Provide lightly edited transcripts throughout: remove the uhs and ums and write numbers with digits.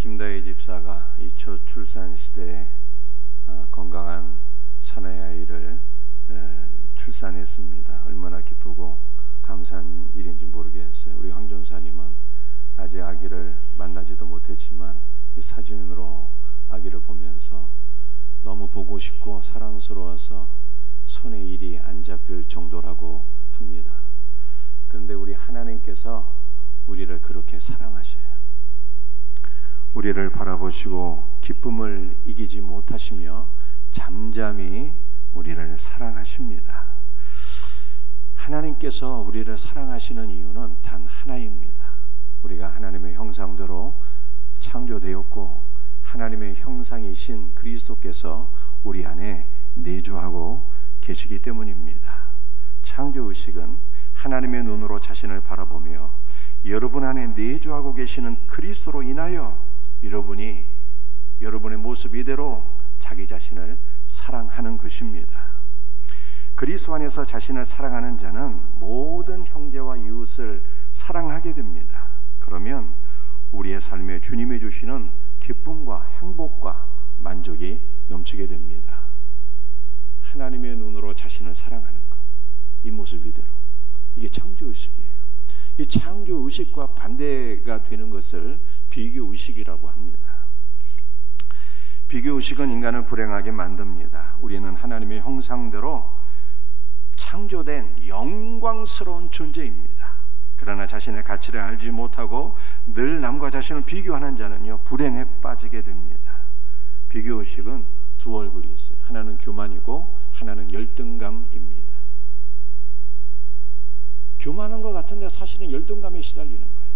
김다희 집사가 이 저출산 시대에 건강한 사내 아이를 출산했습니다. 얼마나 기쁘고 감사한 일인지 모르겠어요. 우리 황 전사님은 아직 아기를 만나지도 못했지만 이 사진으로 아기를 보면서 너무 보고 싶고 사랑스러워서 손에 일이 안 잡힐 정도라고 합니다. 그런데 우리 하나님께서 우리를 그렇게 사랑하셔요. 우리를 바라보시고 기쁨을 이기지 못하시며 잠잠히 우리를 사랑하십니다. 하나님께서 우리를 사랑하시는 이유는 단 하나입니다. 우리가 하나님의 형상대로 창조되었고 하나님의 형상이신 그리스도께서 우리 안에 내주하고 계시기 때문입니다. 창조의식은 하나님의 눈으로 자신을 바라보며 여러분 안에 내주하고 계시는 그리스도로 인하여 여러분이 여러분의 모습 이대로 자기 자신을 사랑하는 것입니다. 그리스도 안에서 자신을 사랑하는 자는 모든 형제와 이웃을 사랑하게 됩니다. 그러면 우리의 삶에 주님이 주시는 기쁨과 행복과 만족이 넘치게 됩니다. 하나님의 눈으로 자신을 사랑하는 것, 이 모습 이대로, 이게 창조의식이에요. 이 창조의식과 반대가 되는 것을 비교의식이라고 합니다. 비교의식은 인간을 불행하게 만듭니다. 우리는 하나님의 형상대로 창조된 영광스러운 존재입니다. 그러나 자신의 가치를 알지 못하고 늘 남과 자신을 비교하는 자는요, 불행에 빠지게 됩니다. 비교의식은 두 얼굴이 있어요. 하나는 교만이고 하나는 열등감입니다. 교만한 것 같은데 사실은 열등감에 시달리는 거예요.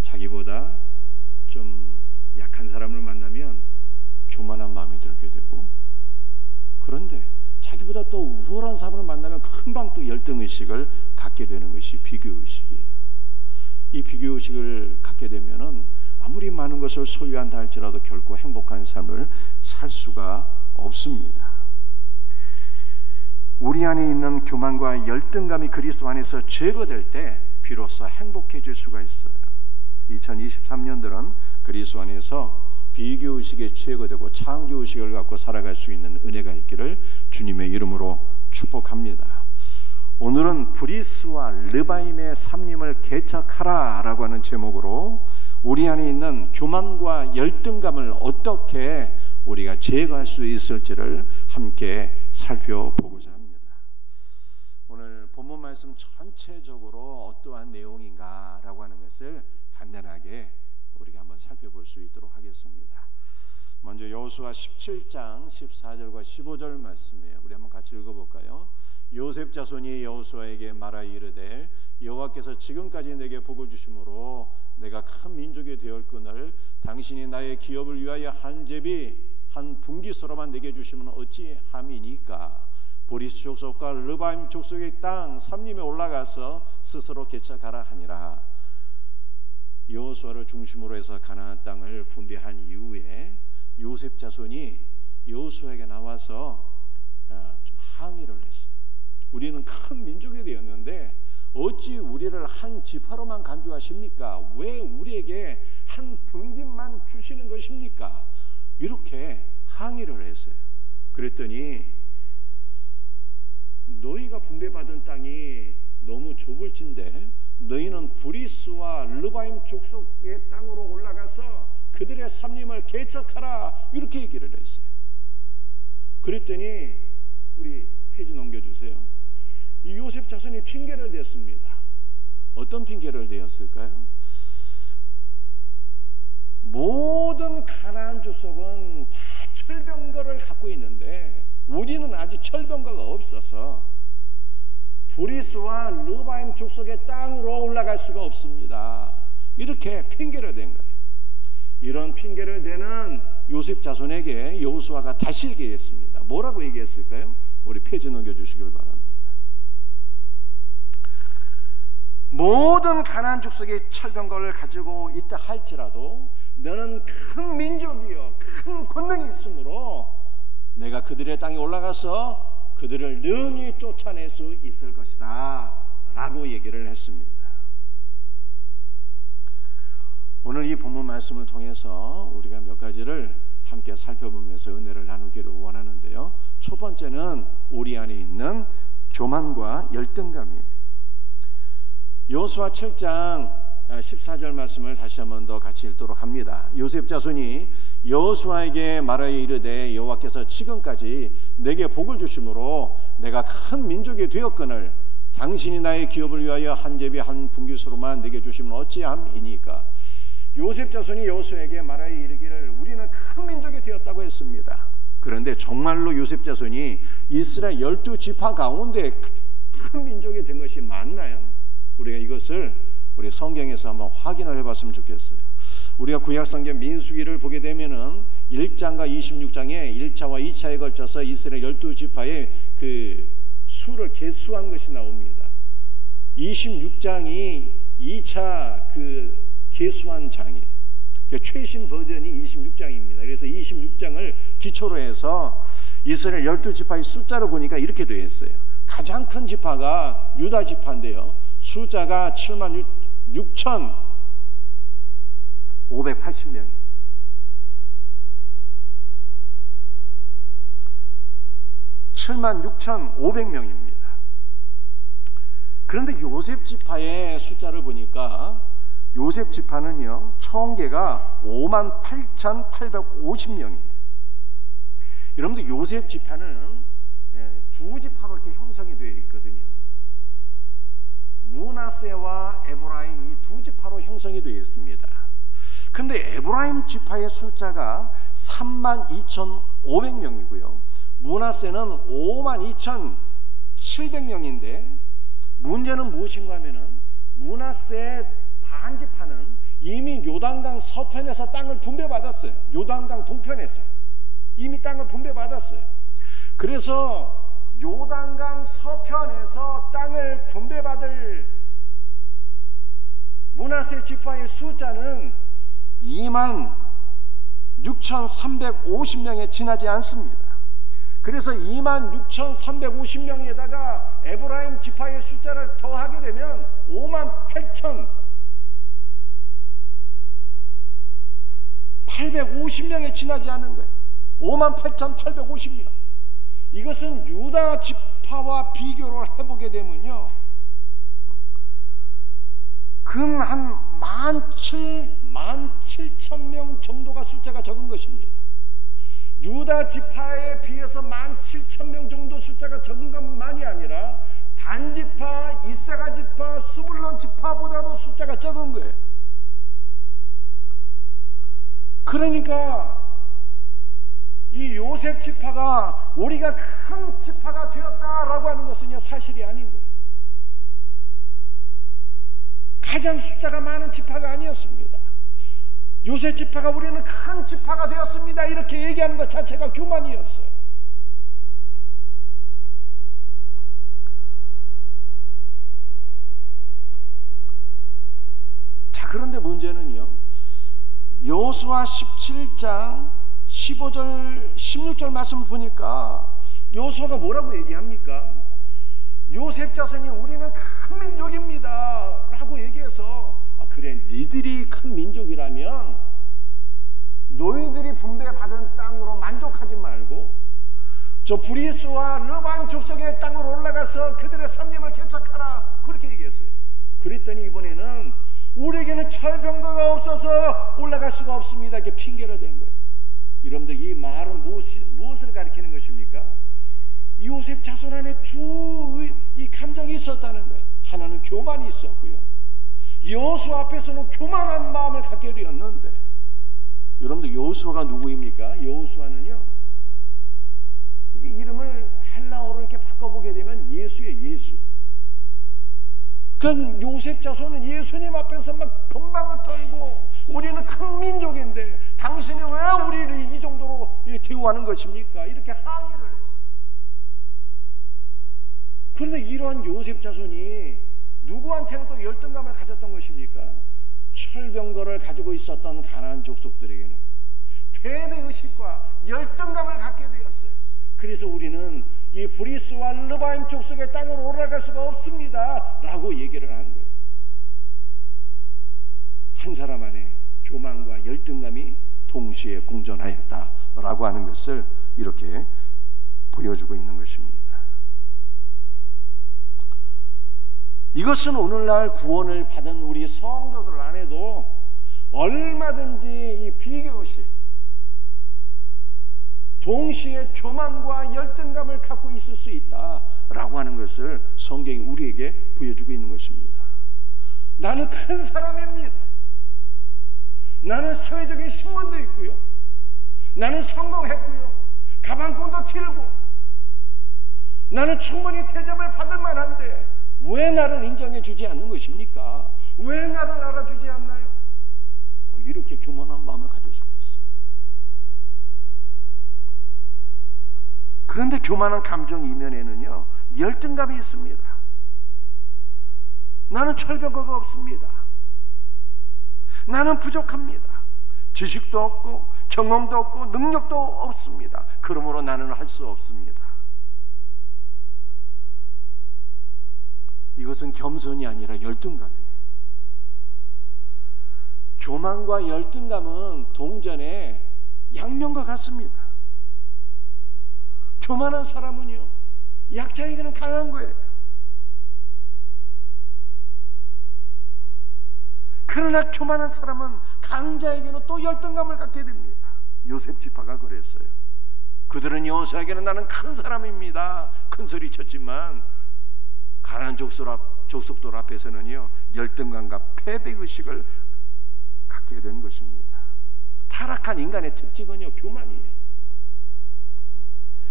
자기보다 좀 약한 사람을 만나면 교만한 마음이 들게 되고, 그런데 자기보다 또 우월한 사람을 만나면 금방 또 열등의식을 갖게 되는 것이 비교의식이에요. 이 비교의식을 갖게 되면은 아무리 많은 것을 소유한다 할지라도 결코 행복한 삶을 살 수가 없습니다. 우리 안에 있는 교만과 열등감이 그리스도 안에서 제거될 때 비로소 행복해질 수가 있어요. 2023년들은 그리스도 안에서 비교의식에 제거되고 창조의식을 갖고 살아갈 수 있는 은혜가 있기를 주님의 이름으로 축복합니다. 오늘은 브리스와 르바임의 삽림을 개척하라 라고 하는 제목으로 우리 안에 있는 교만과 열등감을 어떻게 우리가 제거할 수 있을지를 함께 살펴보고자 합니다. 오늘 본문 말씀 전체적으로 어떠한 내용인가 라고 하는 것을 간단하게 우리가 한번 살펴볼 수 있도록 하겠습니다. 먼저 여호수아 17장 14절과 15절 말씀이에요. 우리 한번 같이 읽어볼까요? 요셉 자손이 여호수아에게 말하 이르되 여호와께서 지금까지 내게 복을 주심으로 내가 큰 민족이 되었거늘 당신이 나의 기업을 위하여 한 제비 한 분깃소로만 내게 주시면 어찌함이니까. 브리스 족속과 르바임 족속의 땅 삽림에 올라가서 스스로 개척하라 하니라. 여호수아를 중심으로 해서 가나안 땅을 분배한 이후에 요셉 자손이 여호수아에게 나와서 좀 항의를 했어요. 우리는 큰 민족이 되었는데 어찌 우리를 한 지파로만 간주하십니까? 왜 우리에게 한 분깃만 주시는 것입니까? 이렇게 항의를 했어요. 그랬더니 너희가 분배받은 땅이 너무 좁을진데 너희는 브리스와 르바임 족속의 땅으로 올라가서 그들의 삽림을 개척하라, 이렇게 얘기를 했어요. 그랬더니 우리 페이지 넘겨주세요. 이 요셉 자손이 핑계를 댔습니다. 어떤 핑계를 대었을까요? 모든 가나안 족속은 다 철병거를 갖고 있는데 우리는 아직 철병거가 없어서 브리스와 르바임 족속의 땅으로 올라갈 수가 없습니다. 이렇게 핑계를 댄 거예요. 이런 핑계를 대는 요셉 자손에게 여호수아가 다시 얘기했습니다. 뭐라고 얘기했을까요? 우리 페이지 넘겨주시길 바랍니다. 모든 가나안 족속의 철병거를 가지고 있다 할지라도 너는 큰 민족이요 큰 권능이 있으므로 내가 그들의 땅에 올라가서 그들을 능히 쫓아낼 수 있을 것이다 라고 얘기를 했습니다. 오늘 이 본문 말씀을 통해서 우리가 몇 가지를 함께 살펴보면서 은혜를 나누기를 원하는데요. 첫 번째는 우리 안에 있는 교만과 열등감이에요. 여호수아 7장 14절 말씀을 다시 한 번 더 같이 읽도록 합니다. 요셉 자손이 여호수아에게 말하여 이르되 여호와께서 지금까지 내게 복을 주심으로 내가 큰 민족이 되었거늘 당신이 나의 기업을 위하여 한 제비 한 분깃으로만 내게 주시면 어찌함이니까. 요셉 자손이 여호수아에게 말하여 이르기를 우리는 큰 민족이 되었다고 했습니다. 그런데 정말로 요셉 자손이 이스라엘 12지파 가운데 큰 민족이 된 것이 맞나요? 우리가 이것을 우리 성경에서 한번 확인을 해봤으면 좋겠어요. 우리가 구약성경 민수기를 보게 되면은 1장과 26장에 1차와 2차에 걸쳐서 이스라엘 12지파의 그 수를 계수한 것이 나옵니다. 26장이 2차 그 계수한 장이에요. 그러니까 최신 버전이 26장입니다. 그래서 26장을 기초로 해서 이스라엘 12지파의 숫자를 보니까 이렇게 되어 있어요. 가장 큰 지파가 유다 지파인데요. 숫자가 76,580명이에요. 76,500명입니다. 그런데 요셉 지파의 숫자를 보니까 요셉 지파는요, 총계가 58,850명이에요. 여러분들 요셉 지파는 두 지파로 이렇게 형성이 되어 있거든요. 므낫세와 에브라임 이 두 지파로 형성이 되어 있습니다. 근데 에브라임 지파의 숫자가 32,500명이고요. 므낫세는 52,700명인데 문제는 무엇인가 하면은 므낫세 반지파는 이미 요단강 서편에서 땅을 분배받았어요. 요단강 동편에서 이미 땅을 분배받았어요. 그래서 요단강 서편에서 땅을 분배받을 므낫세 지파의 숫자는 26,350명에 지나지 않습니다. 그래서 26,350명에다가 에브라임 지파의 숫자를 더하게 되면 58,850명에 지나지 않는 거예요. 58,850명. 이것은 유다 지파와 비교를 해보게 되면요, 근 한 17,000명 정도가 숫자가 적은 것입니다. 유다 지파에 비해서 17,000명 정도 숫자가 적은 것만이 아니라 단지파, 이사가 지파, 스불론 지파보다도 숫자가 적은 거예요. 그러니까 이 요셉 지파가 우리가 큰 지파가 되었다라고 하는 것은 사실이 아닌 거예요. 가장 숫자가 많은 지파가 아니었습니다. 요셉 지파가 우리는 큰 지파가 되었습니다 이렇게 얘기하는 것 자체가 교만이었어요. 자, 그런데 문제는요, 여호수아 17장 15절 16절 말씀을 보니까 여호수아가 뭐라고 얘기합니까? 요셉 자손이 우리는 큰 민족입니다 라고 얘기해서, 그래, 니들이 큰 민족이라면 너희들이 분배받은 땅으로 만족하지 말고 저 브리스와 르반 족속의 땅으로 올라가서 그들의 산림을 개척하라, 그렇게 얘기했어요. 그랬더니 이번에는 우리에게는 철병거가 없어서 올라갈 수가 없습니다 이렇게 핑계를 댄 거예요. 여러분들, 이 말은 무엇을 가리키는 것입니까? 요셉 자손 안에 이 감정이 있었다는 거예요. 하나는 교만이 있었고요, 여호수아 앞에서는 교만한 마음을 갖게 되었는데, 여러분들 여호수아가 누구입니까? 여호수아는요, 이름을 헬라어로 이렇게 바꿔보게 되면 예수예요. 예수. 그러니까 요셉 자손은 예수님 앞에서 막 건방을 떨고 우리는 큰 민족인데 당신이 왜 우리를 이 정도로 대우하는 것입니까? 이렇게 항의를 했어요. 그런데 이러한 요셉 자손이 누구한테는 열등감을 가졌던 것입니까? 철병거를 가지고 있었던 가나안 족속들에게는 패배의식과 열등감을 갖게 되었어요. 그래서 우리는 이 브리스와 르바임 족속의 땅으로 올라갈 수가 없습니다 라고 얘기를 한 거예요. 한 사람 안에 교만과 열등감이 동시에 공존하였다라고 하는 것을 이렇게 보여주고 있는 것입니다. 이것은 오늘날 구원을 받은 우리 성도들 안에도 얼마든지 이 비교시 동시에 교만과 열등감을 갖고 있을 수 있다라고 하는 것을 성경이 우리에게 보여주고 있는 것입니다. 나는 큰 사람입니다. 나는 사회적인 신분도 있고요. 나는 성공했고요. 가방끈도 길고 나는 충분히 대접을 받을 만한데 왜 나를 인정해 주지 않는 것입니까? 왜 나를 알아주지 않나요? 이렇게 교만한 마음을 가질 수가 있어요. 그런데 교만한 감정 이면에는요, 열등감이 있습니다. 나는 철벽거가 없습니다. 나는 부족합니다. 지식도 없고 경험도 없고 능력도 없습니다. 그러므로 나는 할 수 없습니다. 이것은 겸손이 아니라 열등감이에요. 교만과 열등감은 동전의 양면과 같습니다. 교만한 사람은요, 약자에게는 강한 거예요. 그러나 교만한 사람은 강자에게는 또 열등감을 갖게 됩니다. 요셉 지파가 그랬어요. 그들은 여호수아에게는 나는 큰 사람입니다. 큰 소리 쳤지만 가나안 족속들 앞에서는요, 열등감과 패배의식을 갖게 된 것입니다. 타락한 인간의 특징은요, 교만이에요.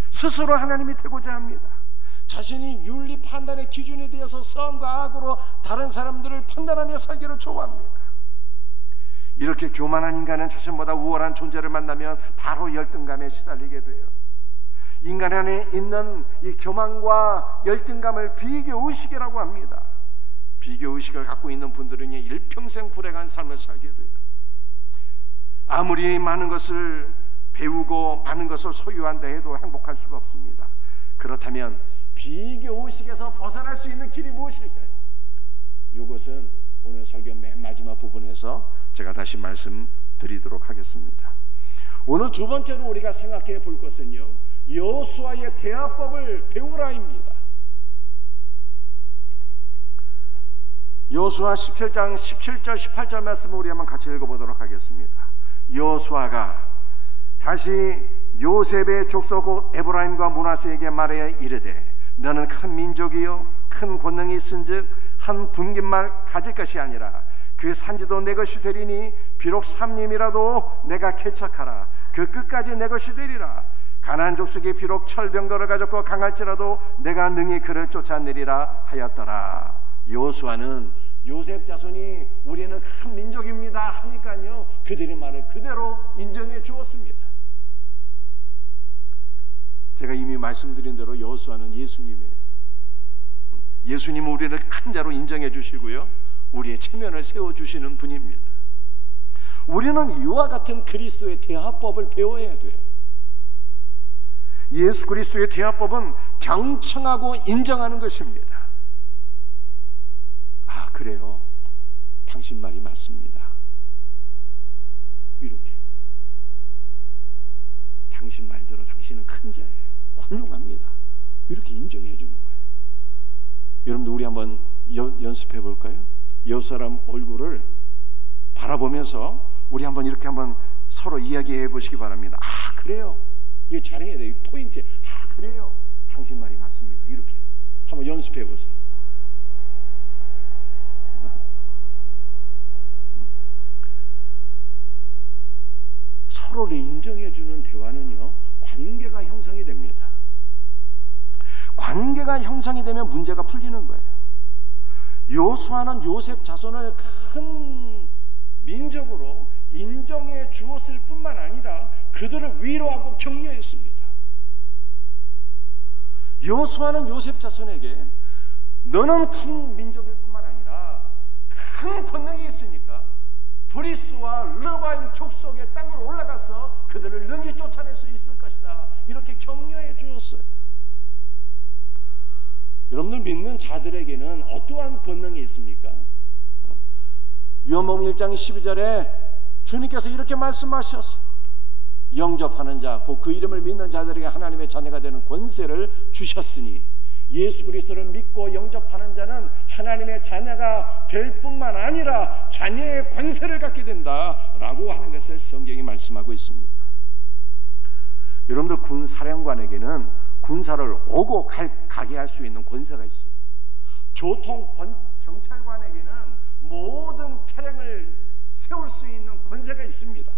스스로 하나님이 되고자 합니다. 자신이 윤리 판단의 기준에 대해서 선과 악으로 다른 사람들을 판단하며 살기를 좋아합니다. 이렇게 교만한 인간은 자신보다 우월한 존재를 만나면 바로 열등감에 시달리게 돼요. 인간 안에 있는 이 교만과 열등감을 비교의식이라고 합니다. 비교의식을 갖고 있는 분들은 일평생 불행한 삶을 살게 돼요. 아무리 많은 것을 배우고 많은 것을 소유한다 해도 행복할 수가 없습니다. 그렇다면 비교의식에서 벗어날 수 있는 길이 무엇일까요? 이것은 오늘 설교 맨 마지막 부분에서 제가 다시 말씀드리도록 하겠습니다. 오늘 두 번째로 우리가 생각해 볼 것은요, 여호수아의 대화법을 배우라입니다. 여호수아 17장 17절 18절 말씀을 우리 한번 같이 읽어보도록 하겠습니다. 여호수아가 다시 요셉의 족속 곧 에브라임과 므낫세에게 말하여 이르되 너는 큰 민족이요 큰 권능이 있은즉 한 분깃말 가질 것이 아니라 그 산지도 내 것이 되리니 비록 삼림이라도 내가 개척하라 그 끝까지 내 것이 되리라. 가나안 족속이 비록 철병거를 가졌고 강할지라도 내가 능히 그를 쫓아내리라 하였더라. 여호수아는 요셉 자손이 우리는 큰 민족입니다 하니까요, 그들의 말을 그대로 인정해 주었습니다. 제가 이미 말씀드린 대로 여호수아는 예수님이에요. 예수님은 우리를 큰 자로 인정해 주시고요, 우리의 체면을 세워주시는 분입니다. 우리는 이와 같은 그리스도의 대화법을 배워야 돼요. 예수 그리스도의 대화법은 경청하고 인정하는 것입니다. 아, 그래요, 당신 말이 맞습니다. 이렇게 당신 말대로 당신은 큰 자예요, 훌륭합니다, 이렇게 인정해 주는 거예요. 여러분들 우리 한번 연습해 볼까요? 옆 사람 얼굴을 바라보면서 우리 한번 이렇게 한번 서로 이야기해 보시기 바랍니다. 아, 그래요, 이거 잘해야 돼요. 포인트. 아, 그래요, 당신 말이 맞습니다. 이렇게 한번 연습해 보세요. 서로를 인정해 주는 대화는요, 관계가 형성이 됩니다. 관계가 형성이 되면 문제가 풀리는 거예요. 여호수아는 요셉 자손을 큰 민족으로 인정해 주었을 뿐만 아니라 그들을 위로하고 격려했습니다. 여호수아는 요셉 자손에게 너는 큰 민족일 뿐만 아니라 큰 권능이 있으니까 브리스와 르바임 족속의 땅으로 올라가서 그들을 능히 쫓아낼 수 있을 것이다, 이렇게 격려해 주었어요. 여러분들 믿는 자들에게는 어떠한 권능이 있습니까? 요한복음 1장 12절에 주님께서 이렇게 말씀하셨어요. 영접하는 자, 곧 그 이름을 믿는 자들에게 하나님의 자녀가 되는 권세를 주셨으니, 예수 그리스도를 믿고 영접하는 자는 하나님의 자녀가 될 뿐만 아니라 자녀의 권세를 갖게 된다라고 하는 것을 성경이 말씀하고 있습니다. 여러분들, 군사령관에게는 군사를 오고 가게 할 수 있는 권세가 있어요. 경찰관에게는 모든 차량을 세울 수 있는 권세가 있습니다.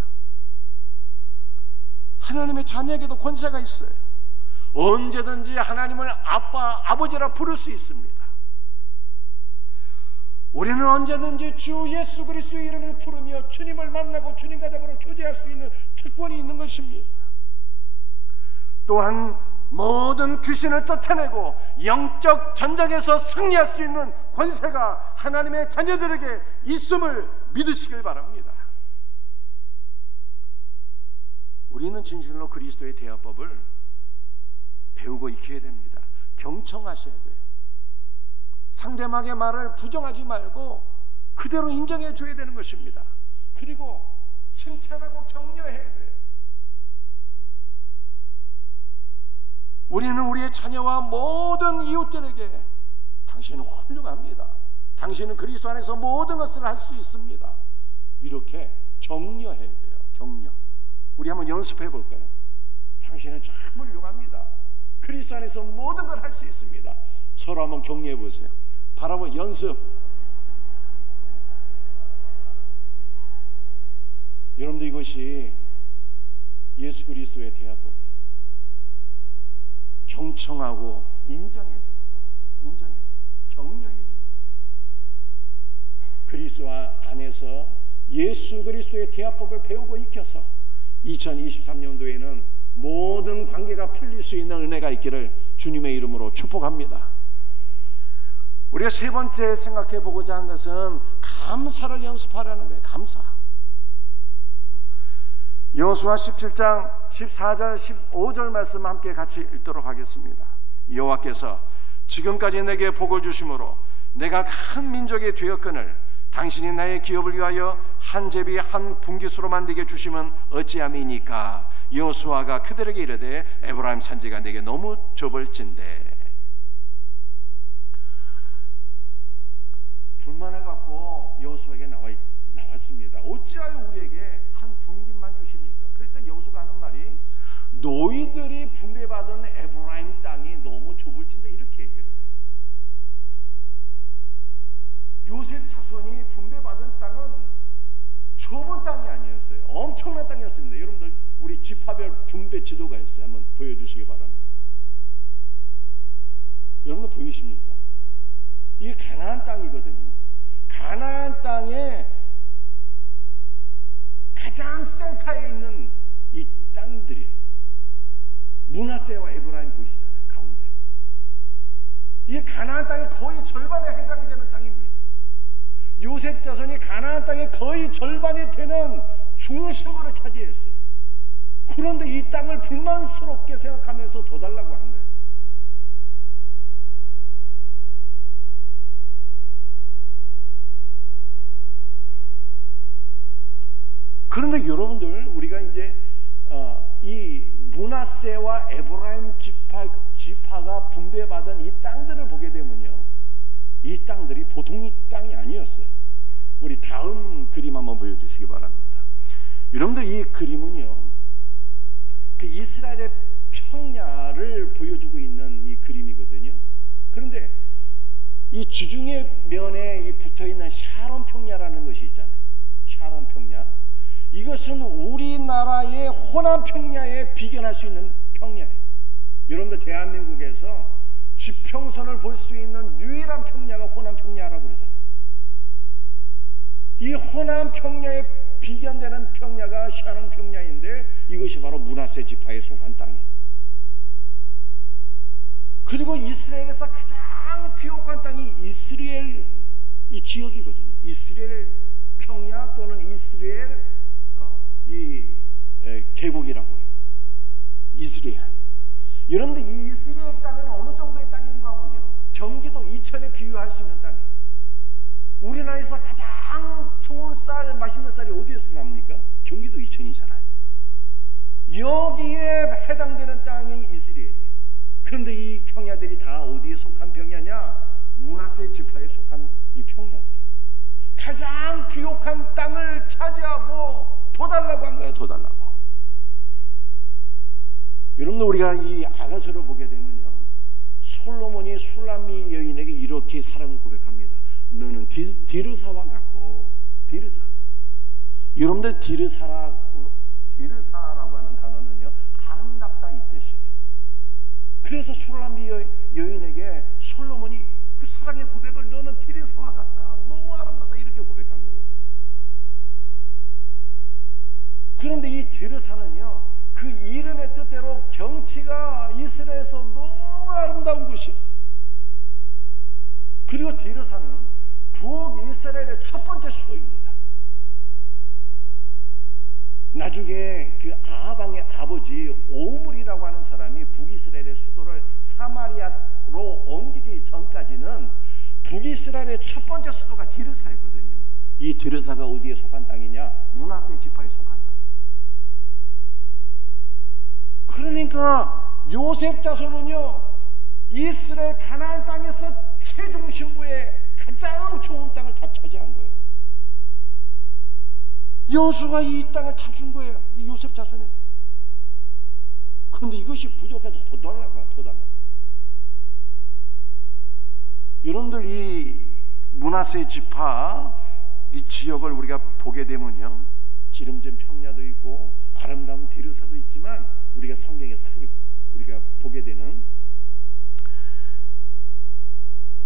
하나님의 자녀에게도 권세가 있어요. 언제든지 하나님을 아빠, 아버지라 부를 수 있습니다. 우리는 언제든지 주 예수 그리스도의 이름을 부르며 주님을 만나고 주님과 더불어 교제할 수 있는 특권이 있는 것입니다. 또한 모든 귀신을 쫓아내고 영적 전쟁에서 승리할 수 있는 권세가 하나님의 자녀들에게 있음을 믿으시길 바랍니다. 우리는 진실로 그리스도의 대화법을 배우고 익혀야 됩니다. 경청하셔야 돼요. 상대방의 말을 부정하지 말고 그대로 인정해 줘야 되는 것입니다. 그리고 칭찬하고 격려해야 돼요. 우리는 우리의 자녀와 모든 이웃들에게 당신은 훌륭합니다, 당신은 그리스도 안에서 모든 것을 할 수 있습니다, 이렇게 격려해야 돼요. 격려. 우리 한번 연습해 볼까요? 당신은 참 훌륭합니다, 그리스도 안에서 모든 걸 할 수 있습니다. 서로 한번 격려해 보세요. 바라보 연습. 여러분들, 이것이 예수 그리스도의 대화법이에요. 경청하고 인정해주고, 격려해주고, 그리스도 안에서 예수 그리스도의 대화법을 배우고 익혀서 2023년도에는 모든 관계가 풀릴 수 있는 은혜가 있기를 주님의 이름으로 축복합니다. 우리가 세 번째 생각해 보고자 한 것은 감사를 연습하라는 거예요. 감사. 여호수아 17장 14절 15절 말씀 함께 같이 읽도록 하겠습니다. 여호와께서 지금까지 내게 복을 주심으로 내가 큰 민족이 되었거늘 당신이 나의 기업을 위하여 한 제비 한 분깃으로 만들게 주시면 어찌함이니까. 여호수아가 그들에게 이르되 에브라임 산지가 내게 너무 좁을진대. 불만을 갖고 여호수아에게 나왔습니다. 어찌하여 우리에게 한 분깃만 주십니까? 그랬더니 여호수아가 하는 말이 너희들이 분배받은 에브라임 땅이 너무 좁을진대, 이렇게 얘기를 해요. 요셉 자손이 분배받은 땅은 좁은 땅이 아니었어요. 엄청난 땅이었습니다. 여러분들, 우리 지파별 분배 지도가 있어요. 한번 보여주시기 바랍니다. 여러분들 보이십니까? 이게 가나안 땅이거든요. 가나안 땅에 가장 센터에 있는 이 땅들이 므낫세와 에브라임 보이시잖아요. 가운데. 이게 가나안 땅의 거의 절반에 해당되는 땅입니다. 요셉 자손이 가나안 땅의 거의 절반이 되는 중심부를 차지했어요. 그런데 이 땅을 불만스럽게 생각하면서 더 달라고 한 거예요. 그런데 여러분들, 우리가 이제 이 므낫세와 에브라임 지파가 분배받은 이 땅들을 보게 되면요, 이 땅들이 보통 땅이 아니었어요. 우리 다음 그림 한번 보여주시기 바랍니다. 여러분들, 이 그림은요, 그 이스라엘의 평야를 보여주고 있는 이 그림이거든요. 그런데 이 주중의 면에 붙어있는 샤론 평야라는 것이 있잖아요. 샤론 평야. 이것은 우리나라의 호남 평야에 비견할 수 있는 평야예요. 여러분들, 대한민국에서 지평선을 볼 수 있는 유일한 평야가 호남 평야라고 그러잖아요. 이 호남 평야에 비견되는 평야가 샤론 평야인데 이것이 바로 므낫세 지파에 속한 땅이에요. 그리고 이스라엘에서 가장 비옥한 땅이 이스라엘 이 지역이거든요. 이스라엘 평야 또는 이스라엘 계곡이라고 해요. 이스라엘. 여러분들, 이 이스라엘 땅은 어느 정도의 땅인가 하면요, 경기도 이천에 비유할 수 있는 땅이에요. 우리나라에서 가장 가장 좋은 쌀, 맛있는 쌀이 어디에서 납니까? 경기도 이천이잖아요. 여기에 해당되는 땅이 이스라엘이에요. 그런데 이 평야들이 다 어디에 속한 평야냐? 므낫세 지파에 속한 이 평야들이에요. 가장 비옥한 땅을 차지하고 더 달라고 한 거예요. 더 달라고. 여러분, 우리가 이 아가서를 보게 되면요, 솔로몬이 술람미 여인에게 이렇게 사랑을 고백합니다. 너는 디르사와 같고. 디르사. 여러분들 디르사라고 하는 단어는요, 아름답다 이 뜻이에요. 그래서 술람미 여인에게 솔로몬이 그 사랑의 고백을 너는 디르사와 같다, 너무 아름답다 이렇게 고백한 거거든요. 그런데 이 디르사는요, 그 이름의 뜻대로 경치가 이스라엘에서 너무 아름다운 곳이에요. 그리고 디르사는 북이스라엘의 첫 번째 수도입니다. 나중에 그 아합왕의 아버지 오므리라고 하는 사람이 북이스라엘의 수도를 사마리아로 옮기기 전까지는 북이스라엘의 첫 번째 수도가 디르사였거든요. 이 디르사가 어디에 속한 땅이냐? 므낫세 지파에 속한 땅. 그러니까 요셉 자손은요, 이스라엘 가나안 땅에서 최중심부의 가장 좋은 땅을 다 차지한 거예요. 여수가 이 땅을 다 준 거예요, 이 요셉 자손에게. 그런데 이것이 부족해서 더 달라고. 여러분들, 이 므낫세 지파 이 지역을 우리가 보게 되면요, 기름진 평야도 있고 아름다운 디르사도 있지만, 우리가 성경에서 흔히 우리가 보게 되는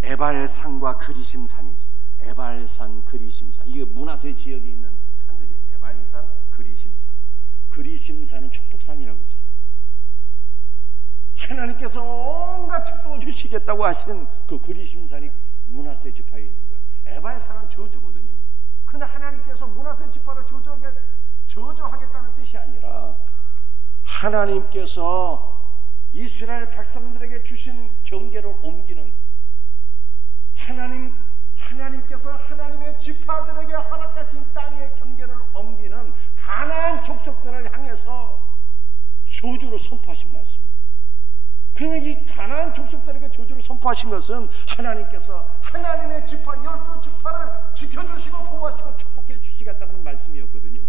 에발산과 그리심산이 있어요. 에발산, 그리심산. 이게 므낫세 지역에 있는 산들이에요. 에발산, 그리심산. 그리심산은 축복산이라고 그러잖아요. 하나님께서 온갖 축복을 주시겠다고 하신 그 그리심산이 므낫세 지파에 있는 거예요. 에발산은 저주거든요. 근데 하나님께서 므낫세 지파를 저주하겠다는 뜻이 아니라, 하나님께서 이스라엘 백성들에게 주신 경계를 옮기는, 하나님께서 하나님의 지파들에게 허락하신 땅의 경계를 옮기는 가나안 족속들을 향해서 저주를 선포하신 말씀입니다. 그러니까 이 가나안 족속들에게 저주를 선포하신 것은 하나님께서 하나님의 지파 12지파를 지켜주시고 보호하시고 축복해 주시겠다는 말씀이었거든요.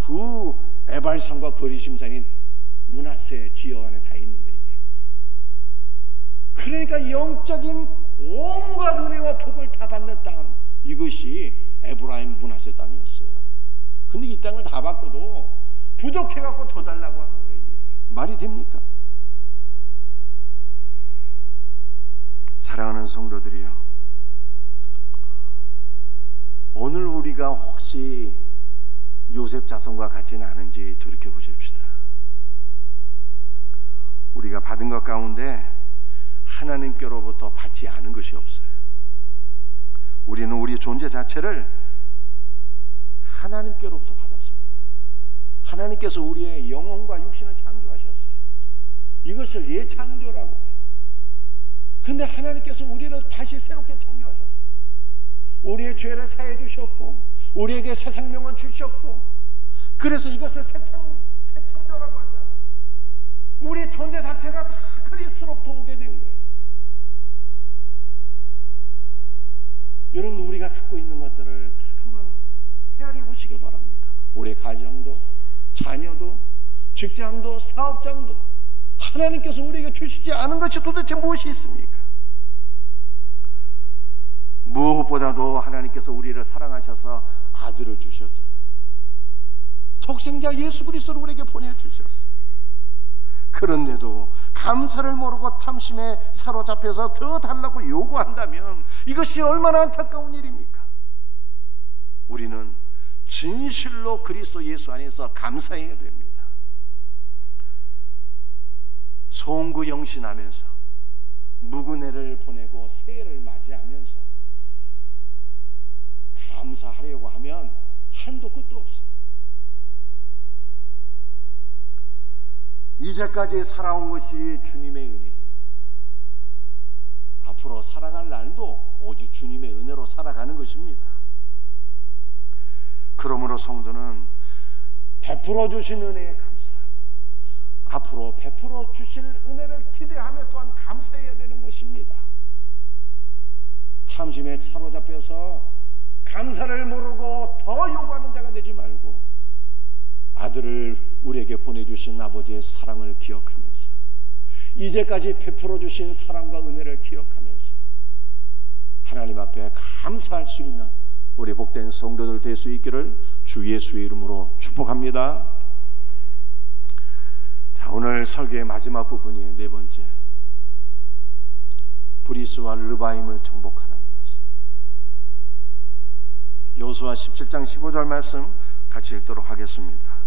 그 에발산과 그리심산이 므낫세 지역 안에 다 있는 거예요. 이게. 그러니까 영적인 온갖 은혜와 복을 다 받는 땅, 이것이 에브라임 므낫세 땅이었어요. 근데 이 땅을 다 받고도 부족해갖고 더 달라고 하는 거예요. 이게. 말이 됩니까? 사랑하는 성도들이요, 오늘 우리가 혹시 요셉 자손과 같지는 않은지 돌이켜보십시다. 우리가 받은 것 가운데 하나님께로부터 받지 않은 것이 없어요. 우리는 우리 존재 자체를 하나님께로부터 받았습니다. 하나님께서 우리의 영혼과 육신을 창조하셨어요. 이것을 예창조라고 해요. 근데 하나님께서 우리를 다시 새롭게 창조하셨어요. 우리의 죄를 사해 주셨고, 우리에게 새 생명을 주셨고, 그래서 이것을 새 창조라고 하잖아요. 우리의 존재 자체가 다 그리스도로부터 오게 된 거예요. 여러분, 우리가 갖고 있는 것들을 한번 헤아려 보시기 바랍니다. 우리의 가정도, 자녀도, 직장도, 사업장도 하나님께서 우리에게 주시지 않은 것이 도대체 무엇이 있습니까? 무엇보다도 하나님께서 우리를 사랑하셔서 아들을 주셨잖아요. 독생자 예수 그리스도를 우리에게 보내주셨어요. 그런데도 감사를 모르고 탐심에 사로잡혀서 더 달라고 요구한다면 이것이 얼마나 안타까운 일입니까? 우리는 진실로 그리스도 예수 안에서 감사해야 됩니다. 송구 영신하면서 묵은 해를 보내고 새해를 맞이하면서 감사하려고 하면 한도 끝도 없어요. 이제까지 살아온 것이 주님의 은혜예요. 앞으로 살아갈 날도 오직 주님의 은혜로 살아가는 것입니다. 그러므로 성도는 베풀어 주신 은혜에 감사하고 앞으로 베풀어 주실 은혜를 기대하며 또한 감사해야 되는 것입니다. 탐심에 사로잡혀서 감사를 모르고 더 요구하는 자가 되지 말고 아들을 우리에게 보내주신 아버지의 사랑을 기억하면서 이제까지 베풀어 주신 사랑과 은혜를 기억하면서 하나님 앞에 감사할 수 있는 우리 복된 성도들 될 수 있기를 주 예수의 이름으로 축복합니다. 자, 오늘 설교의 마지막 부분이 네 번째, 브리스와 르바임을 정복하라는 말씀. 여호수아 17장 15절 말씀 같이 읽도록 하겠습니다.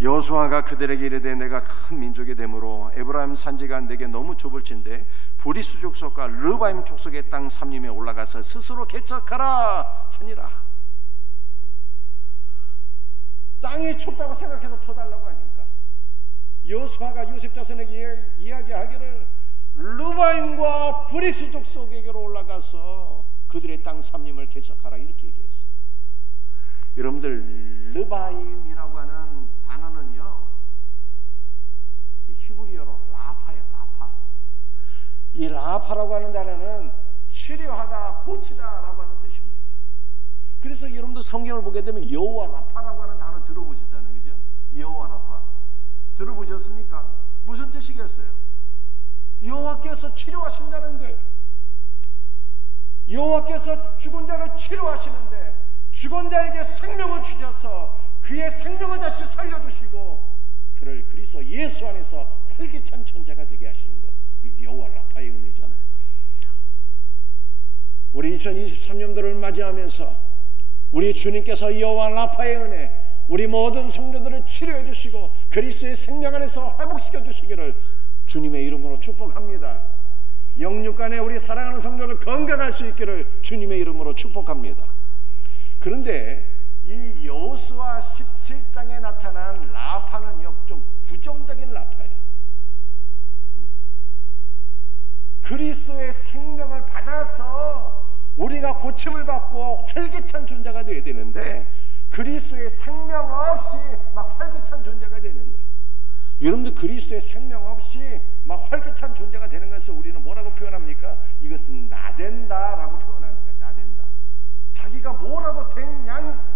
여호수아가 그들에게 이르되 내가 큰 민족이 되므로 에브라임 산지가 내게 너무 좁을진데 브리스 족속과 르바임 족속의 땅 삼림에 올라가서 스스로 개척하라 하니라. 땅이 좁다고 생각해서 터달라고 하니까 여호수아가 요셉 자손에게 이야기하기를 르바임과 브리스 족속에게로 올라가서 그들의 땅 삼림을 개척하라 이렇게 얘기했어요. 여러분들 르바임이라고 하는 단어는요 히브리어로 라파예요. 라파. 이 라파라고 하는 단어는 치료하다, 고치다라고 하는 뜻입니다. 그래서 여러분들 성경을 보게 되면 여호와 라파라고 하는 단어 들어보셨잖아요, 그죠? 여호와 라파 들어보셨습니까? 무슨 뜻이겠어요? 여호와께서 치료하신다는 거예요. 여호와께서 죽은 자를 치료하시는데 죽은 자에게 생명을 주셔서 그의 생명을 다시 살려주시고 그를 그리스도 예수 안에서 활기찬 존재가 되게 하시는 것, 여호와 라파의 은혜잖아요. 우리 2023년도를 맞이하면서 우리 주님께서 여호와 라파의 은혜, 우리 모든 성도들을 치료해 주시고 그리스도의 생명 안에서 회복시켜 주시기를 주님의 이름으로 축복합니다. 영육간에 우리 사랑하는 성도들 건강할 수 있기를 주님의 이름으로 축복합니다. 그런데 이 여호수아 17장에 나타난 라파는요 좀 부정적인 라파예요. 그리스도의 생명을 받아서 우리가 고침을 받고 활기찬 존재가 되어야 되는데 그리스도의 생명 없이 막 활기찬 존재가 되는 거예요. 여러분들 그리스도의 생명 없이 막 활기찬 존재가 되는 것을 우리는 뭐라고 표현합니까? 이것은 나댄다라고 표현하는 거예요. 나댄다. 자기가 뭐라도 된 양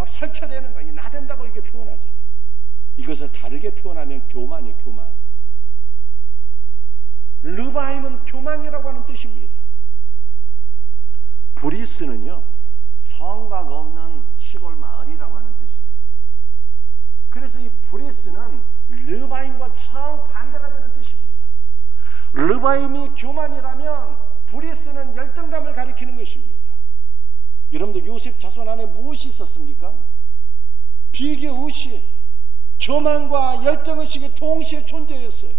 막 설쳐대는 거, 이 나댄다고 이렇게 표현하잖아요. 이것을 다르게 표현하면 교만이에요. 교만. 르바임은 교만이라고 하는 뜻입니다. 브리스는요 성곽 없는 시골 마을이라고 하는 뜻이에요. 그래서 이 브리스는 르바임과 정반대가 되는 뜻입니다. 르바임이 교만이라면 브리스는 열등감을 가리키는 것입니다. 여러분들 요셉 자손 안에 무엇이 있었습니까? 비교의식, 교만과 열등의식이 동시에 존재했어요.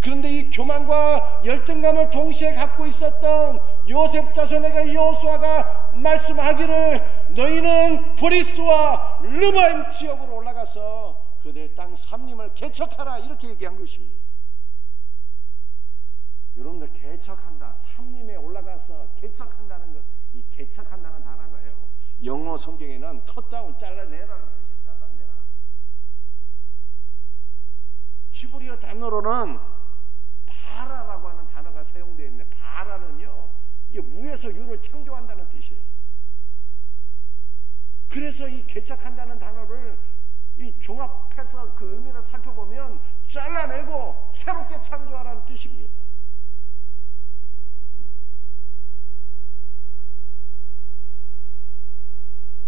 그런데 이 교만과 열등감을 동시에 갖고 있었던 요셉 자손에게 여호수아가 말씀하기를 너희는 브리스와 르바임 지역으로 올라가서 그들의 땅 삼림을 개척하라 이렇게 얘기한 것입니다. 여러분들 개척한다, 삼림에 올라가서 개척한다는 것, 이 개척한다는 단어가요 영어 성경에는 컷다운, 잘라내라는 뜻이에요. 잘라내라. 히브리어 단어로는 바라라고 하는 단어가 사용되어 있는데 바라는요 이게 무에서 유를 창조한다는 뜻이에요. 그래서 이 개척한다는 단어를 이 종합해서 그 의미를 살펴보면 잘라내고 새롭게 창조하라는 뜻입니다.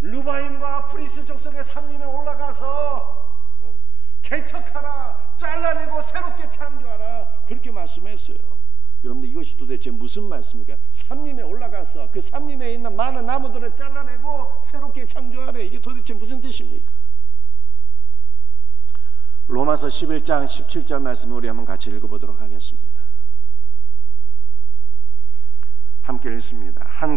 르바임과 브리스 족속의 삼림에 올라가서 개척하라, 잘라내고 새롭게 창조하라 그렇게 말씀했어요. 여러분들 이것이 도대체 무슨 말씀입니까? 삼림에 올라가서 그 삼림에 있는 많은 나무들을 잘라내고 새롭게 창조하래. 이게 도대체 무슨 뜻입니까? 로마서 11장 17절 말씀을 우리 한번 같이 읽어보도록 하겠습니다. 함께 읽습니다. 한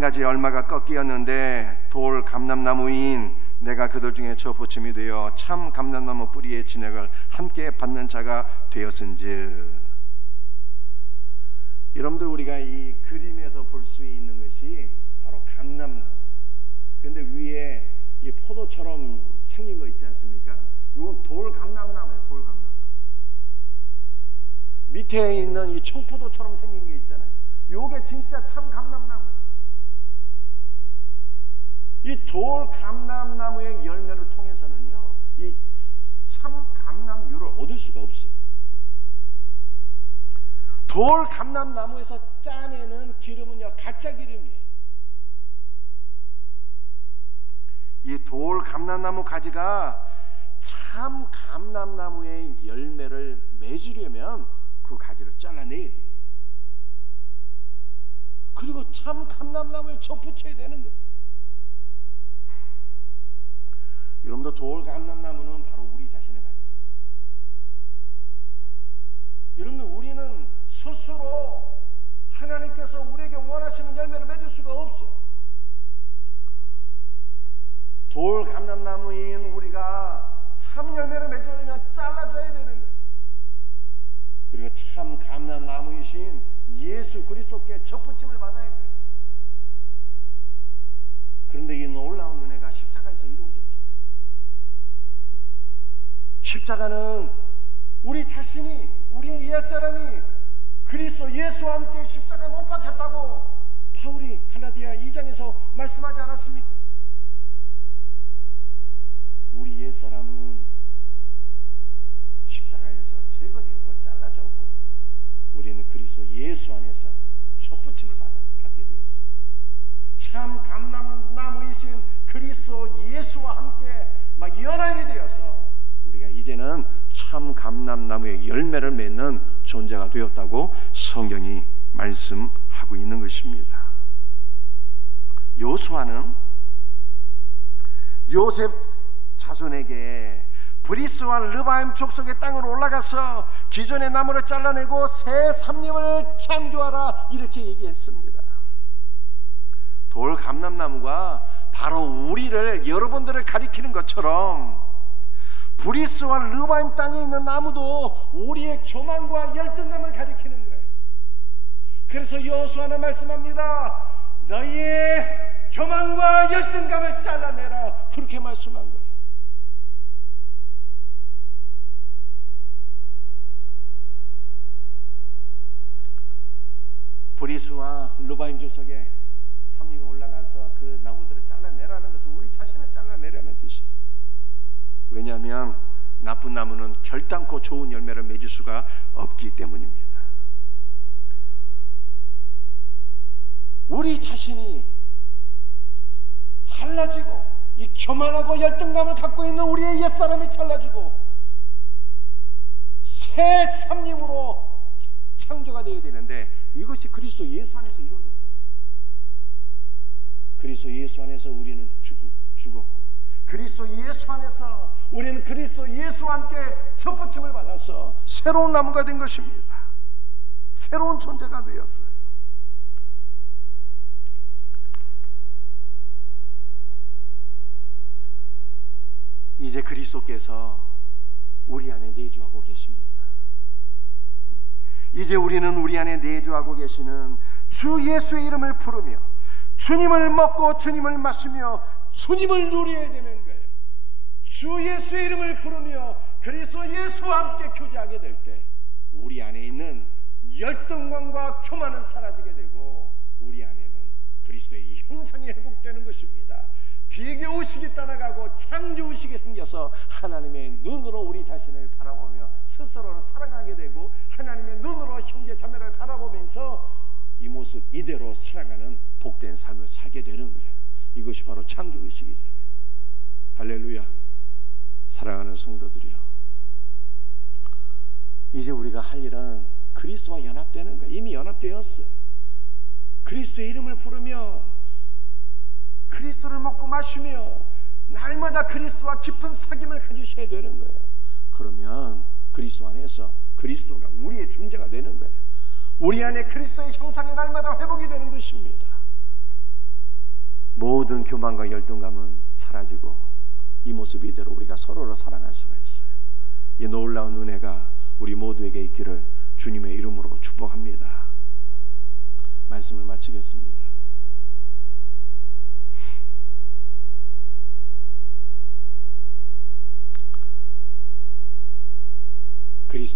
가지 얼마가 꺾이었는데 돌 감람나무인 내가 그들 중에 저 보침이 되어 참 감람나무 뿌리의 진액을 함께 받는 자가 되었은즉. 여러분들 우리가 이 그림에서 볼 수 있는 것이 바로 감람나무. 근데 위에 이 포도처럼 생긴 거 있지 않습니까? 이건 돌감람나무예요. 돌감람나무. 밑에 있는 이 청포도처럼 생긴 게 있잖아요. 요게 진짜 참 감람나무예요. 이 돌감람나무의 열매를 통해서는요, 이 참 감람유를 얻을 수가 없어요. 돌감람나무에서 짜내는 기름은요, 가짜 기름이에요. 이 돌감람나무 가지가 참 감람나무의 열매를 맺으려면 그 가지를 잘라내야 돼요. 그리고 참 감람나무에 접붙여야 되는 거예요. 여러분들, 돌감람나무는 바로 우리 자신을 가리킵니다. 여러분들, 우리는 스스로 하나님께서 우리에게 원하시는 열매를 맺을 수가 없어요. 돌감람나무인 우리가 참 열매를 맺으려면 잘라줘야 되는 거예요. 그리고 참 감람나무이신 예수 그리스도께 접붙임을 받아야 돼요. 그런데 이 놀라운 은혜가 십자가에서 이루어졌잖아요. 십자가는 우리 자신이, 우리의 옛사람이 그리스도 예수와 함께 십자가에 못 박혔다고 바울이 갈라디아 2장에서 말씀하지 않았습니까? 우리 옛사람은 십자가에서 제거되었고 잘라졌고, 우리는 그리스도 예수 안에서 접붙임을 받게 되었어요. 참 감람나무이신 그리스도 예수와 함께 막 연합이 되어서 우리가 이제는 참 감람나무의 열매를 맺는 존재가 되었다고 성경이 말씀하고 있는 것입니다. 요수아는 요셉 자손에게 브리스와 르바임 족속의 땅으로 올라가서 기존의 나무를 잘라내고 새 삽림을 창조하라, 이렇게 얘기했습니다. 돌감람나무가 바로 우리를, 여러분들을 가리키는 것처럼 브리스와 르바임 땅에 있는 나무도 우리의 교만과 열등감을 가리키는 거예요. 그래서 여호수아는 말씀합니다. 너희의 교만과 열등감을 잘라내라, 그렇게 말씀한 거예요. 브리스와 르바임 족속에 삽림이 올라가서 그 나무들을 잘라내라는 것은 우리 자신을 잘라내라는 뜻이에요. 왜냐하면 나쁜 나무는 결단코 좋은 열매를 맺을 수가 없기 때문입니다. 우리 자신이 잘라지고, 이 교만하고 열등감을 갖고 있는 우리의 옛사람이 잘라지고 새 삽림으로 창조가 되어야 되는데, 이것이 그리스도 예수 안에서 이루어졌잖아요. 그리스도 예수 안에서 우리는 죽었고, 그리스도 예수 안에서 우리는 그리스도 예수와 함께 접붙임을 받아서 새로운 나무가 된 것입니다. 새로운 존재가 되었어요. 이제 그리스도께서 우리 안에 내주하고 계십니다. 이제 우리는 우리 안에 내주하고 계시는 주 예수의 이름을 부르며 주님을 먹고 주님을 마시며 주님을 누려야 되는 거예요. 주 예수의 이름을 부르며 그리스도 예수와 함께 교제하게 될 때 우리 안에 있는 열등감과 교만은 사라지게 되고, 우리 안에는 그리스도의 형상이 회복되는 것입니다. 비교의식이 떠나가고 창조의식이 생겨서 하나님의 눈으로 우리 자신을 바라보며 스스로를 사랑하게 되고, 하나님의 눈으로 형제 자매를 바라보면서 이 모습 이대로 사랑하는 복된 삶을 살게 되는 거예요. 이것이 바로 창조의식이잖아요. 할렐루야. 사랑하는 성도들이요, 이제 우리가 할 일은 그리스도와 연합되는 거예요. 이미 연합되었어요. 그리스도의 이름을 부르며 그리스도를 먹고 마시며 날마다 그리스도와 깊은 사귐을 가지셔야 되는 거예요. 그러면 그리스도 안에서 그리스도가 우리의 존재가 되는 거예요. 우리 안에 그리스도의 형상이 날마다 회복이 되는 것입니다. 모든 교만과 열등감은 사라지고 이 모습 이대로 우리가 서로를 사랑할 수가 있어요. 이 놀라운 은혜가 우리 모두에게 있기를 주님의 이름으로 축복합니다. 말씀을 마치겠습니다.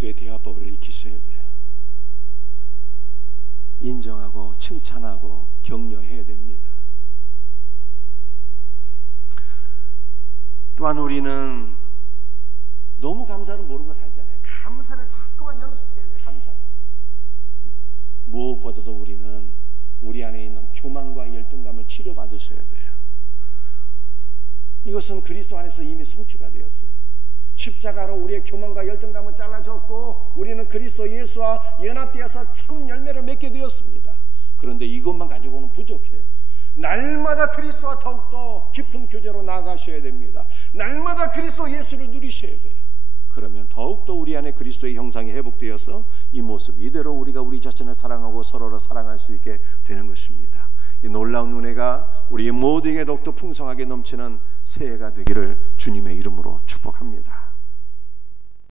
그리스도의 대화법을 익히셔야 돼요. 인정하고 칭찬하고 격려해야 됩니다. 또한 우리는 너무 감사를 모르고 살잖아요. 감사를 자꾸만 연습해야 돼요. 감사를. 무엇보다도 우리는 우리 안에 있는 교만과 열등감을 치료받으셔야 돼요. 이것은 그리스도 안에서 이미 성취가 되었어요. 십자가로 우리의 교만과 열등감은 잘라졌고 우리는 그리스도 예수와 연합되어서 참 열매를 맺게 되었습니다. 그런데 이것만 가지고는 부족해요. 날마다 그리스도와 더욱더 깊은 교제로 나아가셔야 됩니다. 날마다 그리스도 예수를 누리셔야 돼요. 그러면 더욱더 우리 안에 그리스도의 형상이 회복되어서 이 모습 이대로 우리가 우리 자신을 사랑하고 서로를 사랑할 수 있게 되는 것입니다. 이 놀라운 은혜가 우리 모두에게 더욱더 풍성하게 넘치는 새해가 되기를 주님의 이름으로 축복합니다.